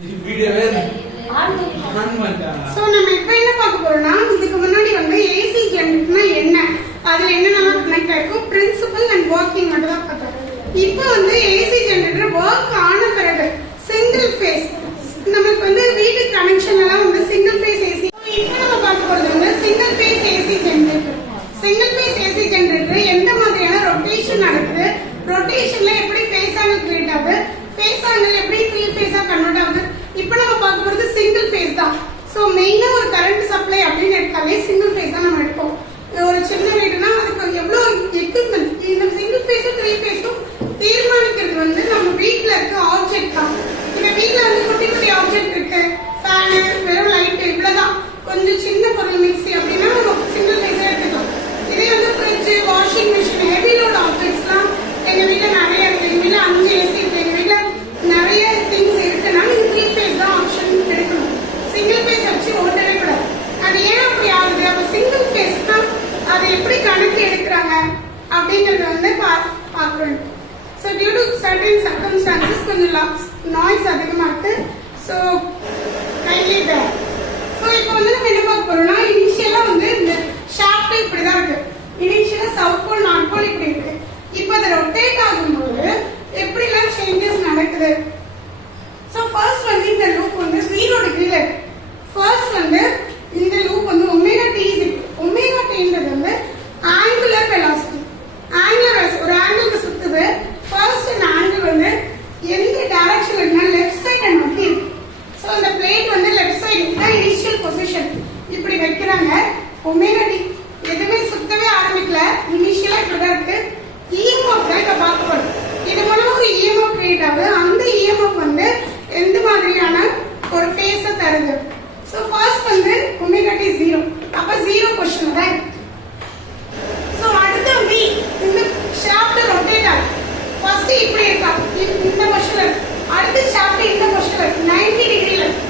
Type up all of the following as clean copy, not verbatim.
So நம்ம இப்ப என்ன பார்க்க போறோம்னா இதுக்கு முன்னாடி வந்து ஏசி ஜெனரேட்டர்னா என்ன, அதுல என்னென்னலாம் கனெக்ட் ஆயிருக்கும், பிரின்சிபல் அண்ட் ஒர்க்கிங் மட்டும் தான் பார்த்தோம். இப்போ வந்து ஏசி ஜெனரேட்டர் ஒர்க் ஆன பிறகு சிங்கிள் ஃபேஸ் நமக்கு வந்து வீட்டு கனெக்ஷன் எல்லாம் வந்து சிங்கிள் ஃபேஸ் ஏசி. இப்போ நம்ம பார்க்க போறது வந்து single phase AC generator. Single phase AC generator எந்த மாதிரியான ரொட்டேஷன் நடக்குது, ரொட்டேஷன்ல எப்படி ஃபேஸ் ஆங்கிள் கிரியேட் ஆகுது, ஃபேஸ் ஆங்கிள் எப்படி 3 ஃபேஸா கன்வெர்ட் ஆகுது. இப்போ நம்ம பார்க்க போறது சிங்கிள் ஃபேஸ் தான். சோ மெயினா ஒரு கரண்ட் சப்ளை அப்படின்னு எடுத்தாலே சிங்கிள் ஃபேஸ் தான் நம்ம எடுப்போம். ஒரு சின்ன வீடுனா அதுக்கு எவ்வளவு எக்யூப்மெண்ட், இந்த சிங்கிள் ஃபேஸும் 3 ஃபேஸும் தீர்மானிக்கிறது வந்து நம்ம வீட்ல இருக்க ஆப்ஜெக்ட் தான். இந்த வீட்ல வந்து குட்டி குட்டி ஆப்ஜெக்ட் இருக்கு, ஃபேன், வெறும் லைட், இவ்வளவுதான். கொஞ்சம் சின்ன பொருள் மிக்ஸி அப்படின்னா நம்ம சிங்கிள் ஃபேஸா எடுத்துக்கலாம். இதே வந்து fridge, washing machine, heavy load ஆப்ஜெக்ட்ஸ்லாம் எங்க வீட்ல நிறைய இருக்கு. எங்க வீட்ல 5 ஏசி இருக்கு. எங்க வீட்ல நிறைய திங்ஸ் இருக்குன்னா நீங்க 3 ஃபேஸ் தான் ஆப்ஷன் எடுக்கணும். சிங்கிள் ஃபேஸ் வச்சு ஓட்டவே கூடாது. அது ஏன் அப்படி ஆகுது, அப்ப சிங்கிள் ஃபேஸ்னா அதை எப்படி கணக்கு எடுக்கிறாங்க அப்படிங்கறத வந்து பார்க்கணும். So due to certain circumstances கொஞ்சம் நாய்ஸ் அதிகமா இருக்கு. ஸோ கைண்ட்லி பேர். ஸோ இப்போ வந்து நம்ம என்ன பார்க்க போறோம்னா இனிஷியலா வந்து இந்த ஷாஃப்ட் இப்படிதான் இருக்கு. இனிஷியலா சவுத் போல் நார்த் போல் இப்படி இருக்கு. இப்போ அதை ரொட்டேட் ஆகும்போது எப்படிலாம் சேஞ்சஸ் நடக்குது. ஸோ ஃபர்ஸ்ட் வந்து இந்த லூப் வந்து 0 டிகிரில இருக்கு. ஃபர்ஸ்ட் வந்து இந்த லூப் வந்து ஒமேகா டி இருக்கு. ஒமேகா டின்றது வந்து ஆங்குலர் வெலாசிட்டி. ஆங்குலர் ஒரு ஆங்கிளுக்கு சுத்துது. ஃபர்ஸ்ட் இந்த ஆங்கிள் வந்து எந்த டைரக்ஷன்ல இருக்குன்னா லெஃப்ட் சைடு நோக்கி இருக்கு. ஸோ இந்த பிளேட் வந்து லெஃப்ட் சைடு தான் இனிஷியல் பொசிஷன். இப்படி வைக்கிறாங்க. ஒமேகா டி எதுவுமே சுத்தவே ஆரம்பிக்கல, இனிஷியலா இப்படிதான் இருக்கு. இஎம்எஃப் தான் இப்ப பார்க்க போறோம். இது மூலமா ஒரு இஎம்எஃப் கிரியேட் ஆகுது. அந்த இஎம்எஃப் வந்து எந்த மாதிரியான ஒரு ஃபேஸ தருது. சோ ஃபர்ஸ்ட் வந்து ஒமேகா டி 0. அப்ப 0 பொசிஷன்ல தான் இருக்கு. சோ அடுத்து வந்து இந்த ஷாஃப்ட் ரொட்டேட் ஆகும். ஃபர்ஸ்ட் இப்படி இருக்கா, இந்த பொசிஷன்ல இருக்கு. அடுத்து ஷாஃப்ட் இந்த பொசிஷன்ல இருக்கு, 90 டிகிரில இருக்கு.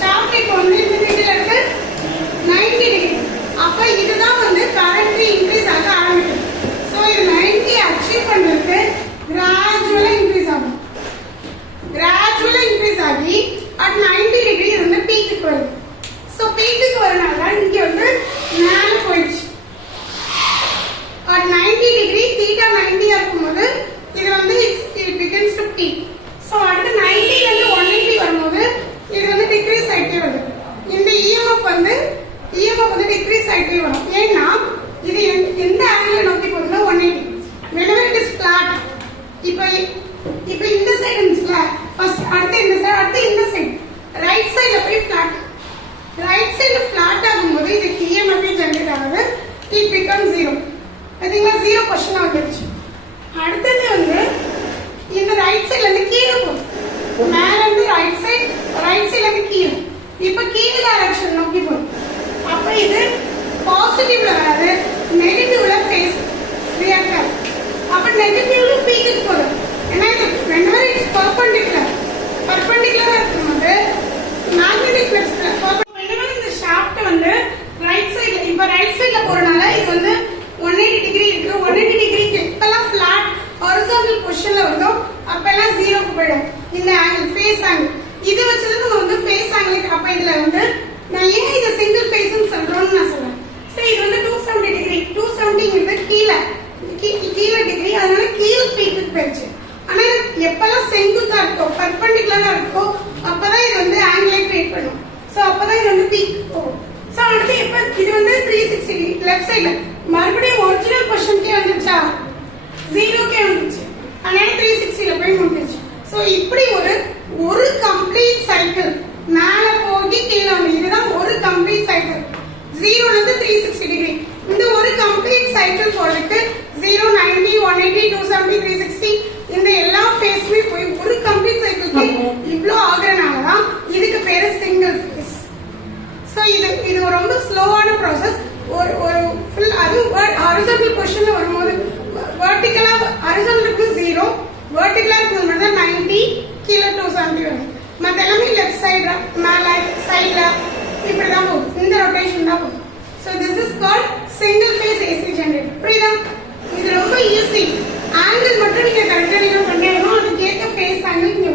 ஷாஃப்ட் இப்போ வந்து இந்த டிகிரில இருக்கு, 90 டிகிரி. அப்ப இதுதான் வந்து கரண்ட் இன்க்ரீஸ் ஆக ஆரம்பிக்கும். சோ இது 90 அச்சீவ் பண்றதுக்கு கிராஜுவலா இன்க்ரீஸ் ஆகும். கிராஜுவலா இன்க்ரீஸ் ஆகி at 90 டிகிரி இருந்து பீக்குக்கு வருது. சோ பீக்குக்கு வரனால இங்க வந்து மேல போயிடுச்சு. at 90 டிகிரி தீட்டா 90 இருக்கும்போது இது வந்து it begins to peak. So அடுத்து 90 ல இருந்து 180 வரும்போது இது வந்து டிக்ரீஸ் ஆயிட்டே வருது. இந்த EMF வந்து டிக்ரீஸ் ஆயிட்டே வரும். ஏன்னா இது எந்த ஆங்கிள் நோக்கி போகுதுன்னா 180. whenever it is flat, இப்போ இந்த சைடு இருந்துச்சுல, ஃபர்ஸ்ட் அடுத்து இந்த சைடு, அடுத்து இந்த சைடு, ரைட் சைடுல போய் ஃபிளாட். ரைட் சைடுல ஃபிளாட் ஆகும்போது இதுக்கு EMF ஜெனரேட் ஆகுது. it becomes 0. பாத்தீங்களா, 0 பொசிஷன் வந்துருச்சு. அடுத்தது வந்து இந்த ரைட் சைடுல இருந்து கீழே போகுது. மேல இருந்து ரைட் சைடுல இருந்து கீழே. இப்போ கீழ டைரக்ஷன் நோக்கி போகுது. அப்ப இது பாசிட்டிவ்ல வராது, நெகட்டிவ்ல ஃபேஸ் ரியாக்ட் ஆகும். அப்ப நெகட்டிவ்ல பீக்குக்கு போகுது. ஏன்னா இது whenever it is perpendicular இருக்கும்போது magnetic flux whenever இந்த ஷாஃப்ட் வந்து ரைட் சைடுல, இப்ப ரைட் சைடுல போறனால இது வந்து 180 டிகிரி இருக்கு. 180 டிகிரிக்கு இப்பெல்லாம் ஃபிளாட் ஹாரிசான்டல் பொசிஷன்ல வருதோ அப்பெல்லாம் 0க்கு போயிடும். இந்த ஆங்கிள் ஃபேஸ் ஆங்கிள் இது வச்சது நம்ம வந்து ஃபேஸ் ஆங்கிள். அப்ப இதுல வந்து நான் ஏன் இத சிங்கிள் ஃபேஸ்னு சொல்றோம்னு நான் சொல்றேன். சோ இது வந்து 270 டிகிரி. 270ங்கிறது கீழ டிகிரி, அதனால கீழ பீக்குக்கு போயிடுச்சு. ஆனா எப்பெல்லாம் செங்குத்தா இருக்கோ, பர்பெண்டிகுலரா இருக்கோ, அப்பதான் இது வந்து ஆங்கிளை கிரியேட் பண்ணும். சோ அப்பதான் இது வந்து பீக் போகும். சோ அடுத்து இப்ப இது வந்து 360 டிகிரி லெஃப்ட் சைடுல மறுபடியும் ஒரிஜினல் பொசிஷனுக்கே வந்துச்சா, 0க்கே வந்துச்சு. அதனால 360ல போய் முடிஞ்சிச்சு. சோ இப்படி ஒரு கம்ப்ளீட் சைக்கிள் மேல போகி கீழே வந்து இதுதான் ஒரு கம்ப்ளீட் சைக்கிள். 0ல இருந்து 360 டிகிரி இந்த ஒரு கம்ப்ளீட் சைக்கிள் போறதுக்கு 0, 90, 180, 270, 360 இந்த எல்லா ஃபேஸ்மே போய் ஒரு கம்ப்ளீட் சைக்கிளுக்கு இவ்ளோ ஆகுறனாலதான் இதுக்கு பேரு சிங்கிள் ஃபேஸ். சோ இது ரொம்ப ஸ்லோவான ப்ராசஸ். ஒரு ஃபுல் அது ஹாரிசான்டல் பொசிஷன்ல வரும்போது வெர்டிகலா ஹாரிசான்டலுக்கு 0, வெர்டிகலா இருக்கும்போது 90, கீழே 270 வரும். மத்த எல்லாமே லெஃப்ட் சைடு, மேல சைடுல இப்படிதான் போகும். இந்த ரொட்டேஷன் தான் போகும். So this is called single phase AC generator. புரியுதா? இது ரொம்ப ஈஸி. ஆங்கிள் மட்டும் நீங்க கரெக்டா பண்ணணும். அதுக்கு ஏத்த ஃபேஸ் ஆங்கிள் நீங்க